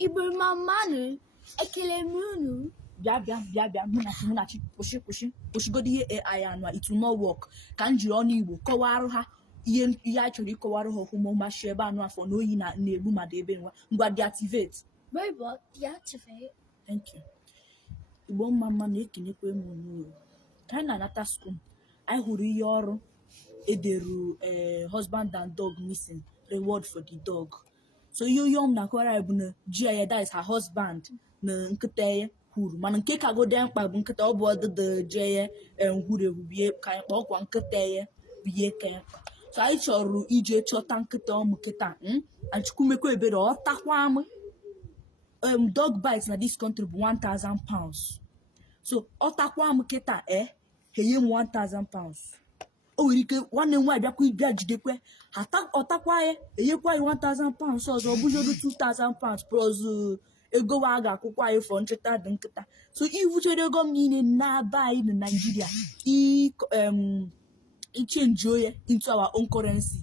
Ibu mamanu, ekelemunu. Bia, munachi, push go the AI and it will not work. Can you only kowaru ha? Iye actually kowaru ho humo ma sheba no for no yina nebu ma debe nwa. Ngwa deactivate. Robot deactivate. Thank you. Igbo mama na ekenekwe m n'ụlọ. Ka anyị na-anata school, anyị hụrụ ihe ọrụ ederu husband and dog missing, reward for the dog. So ihe m na-akọwara ya bụ na Gia, that is her husband, na nkịta ya hụrụ, mana nke ka gode mkpa bụ nkịta ọ bụ ọdụdụ Gia hụrụ ewu bie ka anyị kpọọ kwa nkịta ya bie ka ya. So anyị chọrọ ije chọta nkịta ọmụ kịta Chukwumekwe ebere ọ takwa m. Dog bites na this country bụ 1,000 pounds. So ọtakwa m kịta heye m 1,000 pounds. O nwere ike nwanne m nwaanyị bịakwa ịbịa jidekwe ọtakwa ya enyekwa ya 1,000 pounds ọzọ ọ bụjọdụ 2,000 pounds plus ego a ga-akwụkwa anyị for ncheta dị nkịta. So ivuchere ego m niile na-aba anyị na Nigeria ichenjio ya into our own currency.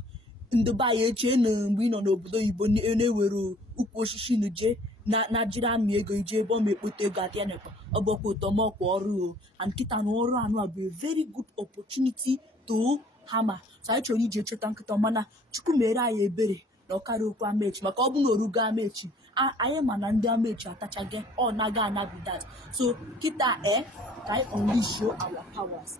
Ndị be anyị eche na mgbe ị nọ n'obodo oyibo na-ewere ukwu osisi na je na jiri amị ego ije ebe ọ ma ekpote ego adịa nekwa ọ bụkwa ụtọmọkwa ọrụ and nkịta na ọrụ anụ a bụ a very good opportunity to hama. So anyị chọrọ ije cheta nkịta mana Chukwu mere anyị ebere na ọkara okwu Amechi maka ọ bụ na orugo Amechi anyị ma na ndị Amechi atachaghị ọ naghị anabi that. So kịta ka anyị unleash our powers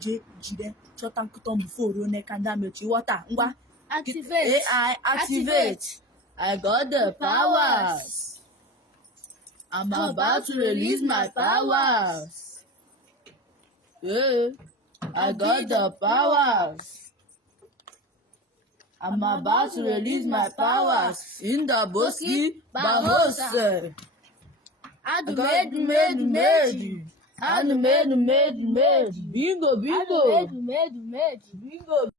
je jide chọta nkịta before ruo n'aka ndị Amechi ghọta ngwa Activate. AI activate. I got the powers. I'm about to release my powers. Yeah, I got the powers. I'm about to release my powers in the Boski Bahose. And made. Bingo. Made. Bingo.